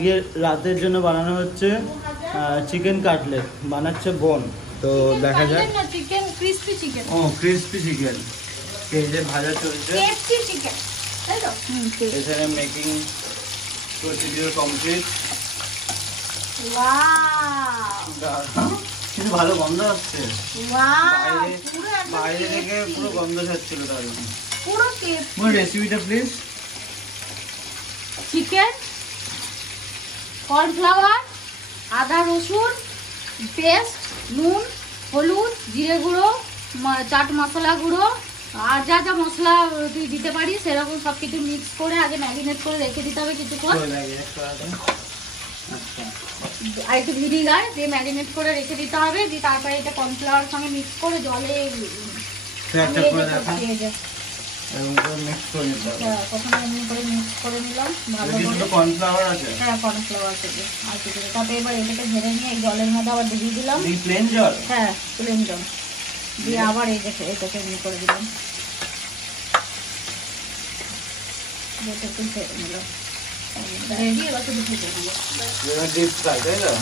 আজকে রাতের জন্য বানানো হচ্ছে চিকেন কাটলেট, বানাচ্ছে বোন। তো দেখা যাক। Chicken crispy chicken. ও ক্রিসপি চিকেন, এই যে ভাজা চলছে। কেএফসি চিকেন, তাই তো? এখানে মেকিং প্রসিডিউর কমপ্লিট। ওয়াও, কিন্তু ভালো গন্ধ আসছে। ওয়াও, বাইরে থেকে পুরো গন্ধ ছাড়ছিল। তাহলে পুরো কেএফসি। মোর রেসিপিটা প্লিজ। চিকেন, কর্নফ্লাওয়ার, আদা রসুন পেস্ট, নুন, হলুদ, জিরে গুঁড়ো, চাট মশলা গুঁড়ো, আর যা যা মশলা তুই দিতে পারিস সেরকম সব কিছু মিক্স করে আগে ম্যারিনেট করে রেখে দিতে হবে কিছুক্ষণ। আর একটু ভিনিগার দিয়ে ম্যারিনেট করে রেখে দিতে হবে, দিয়ে তারপরে এটা কর্নফ্লাওয়ার সঙ্গে মিক্স করে জলে প্রথমে এমনি করে মিক্স করে নিলাম ভালো করে। কর্নফ্লাওয়ার আছে? হ্যাঁ, কর্নফ্লাওয়ার থেকে আর কিছু। তারপরে এবার এটাকে ঝেড়ে নিয়ে এই জলের মধ্যে আবার ডুবিয়ে দিলাম। প্লেন জল? হ্যাঁ, প্লেন জল দিয়ে আবার এটাকে এমনি করে দিলাম। রেডি, এবার শুধু ফুটে নেবো। ডিপ ফ্রাই, তাই তো?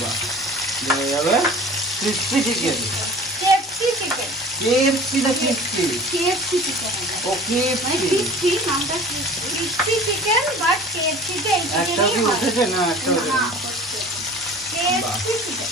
বাহ, হয়ে যাবে crispy chicken. KFC chicken, KFC না ক্রিসপি? KFC chicken. ও কেএফসি, মানে ক্রিসপি নামটা ক্রিসপি চিকেন, বাট কেএফসি তে এই একটা কি চিকেনই হয় উঠেছে না? একটা না, কেএফসি চিকেন।